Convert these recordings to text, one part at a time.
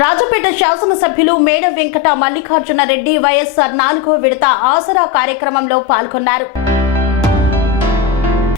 రాజపేట శాసనసభ్యులు మేడ వెంకట మల్లికార్జున రెడ్డి వైఎస్ఆర్ నాలుగో విడత ఆసరా కార్యక్రమంలో పాల్గొన్నారు.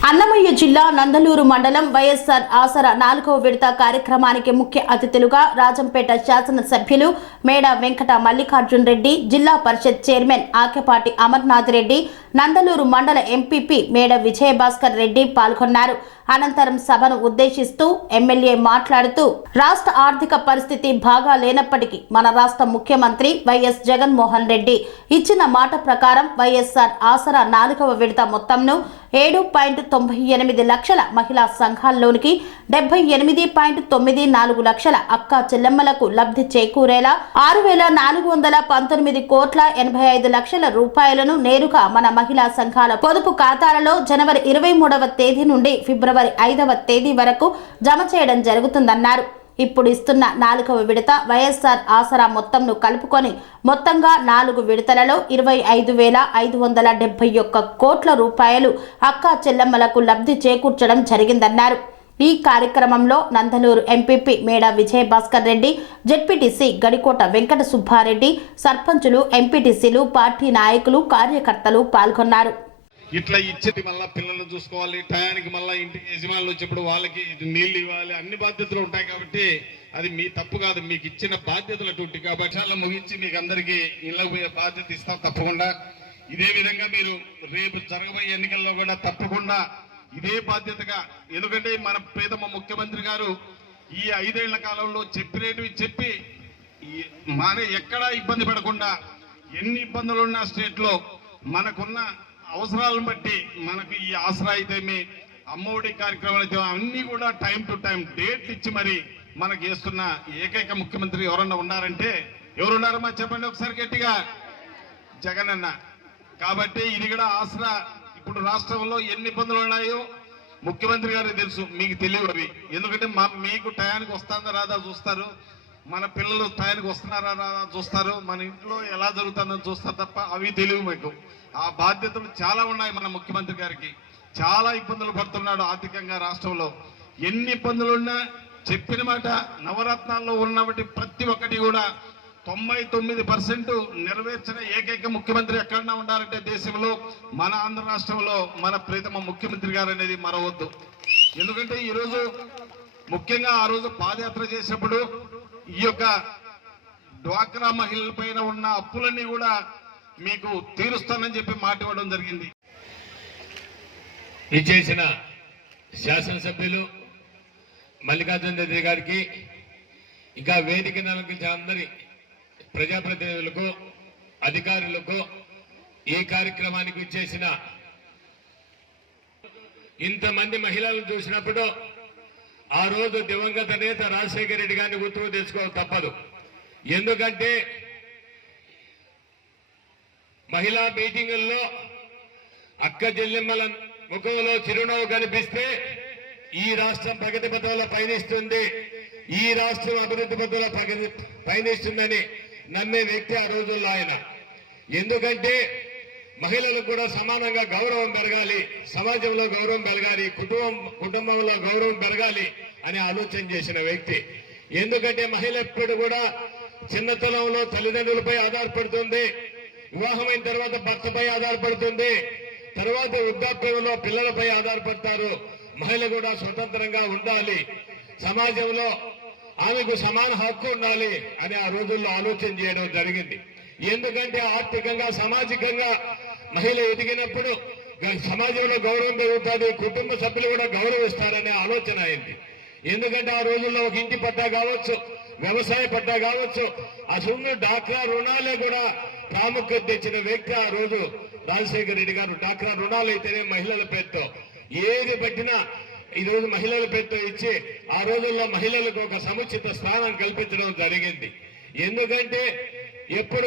అన్నమయ్య జిల్లా నందలూరు మండలం వైఎస్ఆర్ ఆసరా నాలుగవ విడత కార్యక్రమానికి ముఖ్య అతిథులుగా రాజంపేట శాసనసభ్యులు మేడ వెంకట మల్లికార్జున్ రెడ్డి జిల్లా పరిషత్ చైర్మన్ ఆకెపాటి అమర్నాథ్ రెడ్డి నందలూరు మండల ఎంపీపీ మేడ విజయభాస్కర్ రెడ్డి పాల్గొన్నారు. అనంతరం సభను ఉద్దేశిస్తూ ఎమ్మెల్యే మాట్లాడుతూ రాష్ట్ర ఆర్థిక పరిస్థితి బాగా లేనప్పటికీ మన రాష్ట్ర ముఖ్యమంత్రి వైఎస్ జగన్మోహన్ రెడ్డి ఇచ్చిన మాట ప్రకారం వైఎస్ఆర్ ఆసరా నాలుగవ విడత మొత్తంను ఏడు పాయింట్ తొంభై ఎనిమిది లక్షల మహిళా సంఘాల్లోనికి డెబ్బై ఎనిమిది పాయింట్ తొమ్మిది నాలుగు లక్షల అక్క చెల్లెమ్మలకు లబ్ధి చేకూరేలా ఆరు వేల నాలుగు వందల పంతొమ్మిది కోట్ల ఎనభై ఐదు లక్షల రూపాయలను నేరుగా మన మహిళా సంఘాల పొదుపు ఖాతాలలో జనవరి ఇరవై మూడవ తేదీ నుండి ఫిబ్రవరి ఐదవ తేదీ వరకు జమ చేయడం జరుగుతుందన్నారు. ఇప్పుడు ఇస్తున్న నాలుగవ విడత వైఎస్ఆర్ ఆసరా మొత్తంను కలుపుకొని మొత్తంగా నాలుగు విడతలలో ఇరవై ఐదు వేల ఐదు వందల డెబ్బై ఒక్క కోట్ల రూపాయలు అక్కా చెల్లెమ్మలకు లబ్ధి చేకూర్చడం జరిగిందన్నారు. ఈ కార్యక్రమంలో నందలూరు ఎంపీపీ మేడా విజయభాస్కర్ రెడ్డి జెడ్పీటీసీ గడికోట వెంకట సుబ్బారెడ్డి సర్పంచులు ఎంపీటీసీలు పార్టీ నాయకులు కార్యకర్తలు పాల్గొన్నారు. ఇట్లా ఇచ్చేది మళ్ళీ పిల్లలు చూసుకోవాలి టయానికి మళ్ళీ ఇంటికి యజమానులు వచ్చేప్పుడు వాళ్ళకి ఇది ఇవ్వాలి అన్ని బాధ్యతలు ఉంటాయి కాబట్టి అది మీ తప్పు కాదు మీకు ఇచ్చిన బాధ్యతలు అటువంటి కాబట్టి ముగించి మీకు అందరికీ ఇళ్ళకు పోయే బాధ్యత ఇస్తాం తప్పకుండా. ఇదే విధంగా మీరు రేపు జరగబోయే ఎన్నికల్లో కూడా తప్పకుండా ఇదే బాధ్యతగా ఎందుకంటే మన ప్రీతమ ముఖ్యమంత్రి గారు ఈ ఐదేళ్ళ కాలంలో చెప్పినవి చెప్పి మానే మన ఎక్కడా ఇబ్బంది పడకుండా ఎన్ని ఇబ్బందులు ఉన్నా స్టేట్లో మనకున్న అవసరాలను బట్టి మనకు ఈ ఆసరా అయితేమి అమ్మఒడి కార్యక్రమాలు అయితే అన్నీ కూడా టైం టు టైం డేట్లు ఇచ్చి మరి మనకు చేస్తున్న ఏకైక ముఖ్యమంత్రి ఎవరన్నా ఉన్నారంటే ఎవరున్నారమ్మా చెప్పండి ఒకసారి గట్టిగా. జగన్ అన్న. కాబట్టి ఇది కూడా ఆసరా. ఇప్పుడు రాష్ట్రంలో ఎన్ని ఇబ్బందులు ఉన్నాయో ముఖ్యమంత్రి గారికి తెలుసు మీకు తెలియవు అవి. ఎందుకంటే మా మీకు టయానికి వస్తుందా రాదా చూస్తారు. మన పిల్లలు టయానికి వస్తున్నారా రాదా చూస్తారు. మన ఇంట్లో ఎలా జరుగుతుందో చూస్తారు తప్ప అవి తెలియవు మీకు. ఆ బాధ్యతలు చాలా ఉన్నాయి మన ముఖ్యమంత్రి గారికి. చాలా ఇబ్బందులు పడుతున్నాడు ఆర్థికంగా రాష్ట్రంలో. ఎన్ని ఇబ్బందులు ఉన్నా చెప్పిన మాట నవరత్నాల్లో ఉన్నవి ప్రతి ఒక్కటి కూడా తొంభై తొమ్మిది పర్సెంట్ నెరవేర్చిన ఏకైక ముఖ్యమంత్రి ఎక్కడన్నా ఉండాలంటే దేశంలో మన ఆంధ్ర రాష్ట్రంలో మన ప్రీతమ ముఖ్యమంత్రి గారు అనేది మరవద్దు. ఎందుకంటే ఈరోజు ముఖ్యంగా ఆ రోజు పాదయాత్ర చేసినప్పుడు ఈ యొక్క డ్వాక్రా మహిళల పైన ఉన్న అప్పులన్నీ కూడా మీకు తీరుస్తానని చెప్పి మాట ఇవ్వడం జరిగింది. ఇచ్చేసిన శాసనసభ్యులు మల్లికార్జున రెడ్డి గారికి ఇంకా వేదిక నలకించిన అందరి ప్రజాప్రతినిధులకు అధికారులకు ఈ కార్యక్రమానికి ఇచ్చేసిన ఇంతమంది మహిళలను చూసినప్పుడు ఆ రోజు దివంగత నేత రాజశేఖర రెడ్డి గారిని గుర్తుకు తెచ్చుకోవాలి తప్పదు. ఎందుకంటే మహిళా మీటింగుల్లో అక్క చెల్లెమ్మల ముఖంలో చిరునవ్వు కనిపిస్తే ఈ రాష్ట్రం ప్రగతి పథంలో పయనిస్తుంది. ఈ రాష్ట్రం అభివృద్ధి పథంలో ప్రగతి పయనిస్తుందని నమ్మే వ్యక్తి ఆ రోజుల్లో ఆయన. ఎందుకంటే మహిళలకు కూడా సమానంగా గౌరవం పెరగాలి సమాజంలో గౌరవం పెరగాలి కుటుంబం కుటుంబంలో గౌరవం పెరగాలి అని ఆలోచన చేసిన వ్యక్తి. ఎందుకంటే మహిళ ఎప్పుడు కూడా చిన్నతనంలో తల్లిదండ్రులపై ఆధారపడుతుంది వివాహమైన తర్వాత భర్తపై ఆధారపడుతుంది తర్వాత వృద్ధాప్యంలో పిల్లలపై ఆధారపడతారు. మహిళ కూడా స్వతంత్రంగా ఉండాలి సమాజంలో ఆమెకు సమాన హక్కు ఉండాలి అని ఆ రోజుల్లో ఆలోచన చేయడం జరిగింది. ఎందుకంటే ఆర్థికంగా సామాజికంగా మహిళ ఎదిగినప్పుడు సమాజంలో గౌరవం పెరుగుతుంది కుటుంబ సభ్యులు కూడా గౌరవిస్తారనే ఆలోచన అయింది. ఎందుకంటే ఆ రోజుల్లో ఒక ఇంటి పట్టా కావచ్చు వ్యవసాయ పట్టా కావచ్చు అసలు డాక్రా రుణాలే కూడా ప్రాముఖ్యత తెచ్చిన వ్యక్తి ఆ రోజు రాజశేఖర రెడ్డి గారు. డాక్రా రుణాలు అయితేనే మహిళల పేరుతో. ఏది పట్టినా ఈ రోజు మహిళల పేరుతో ఇచ్చి ఆ రోజుల్లో మహిళలకు ఒక సముచిత స్థానం కల్పించడం జరిగింది. ఎందుకంటే ఎప్పుడు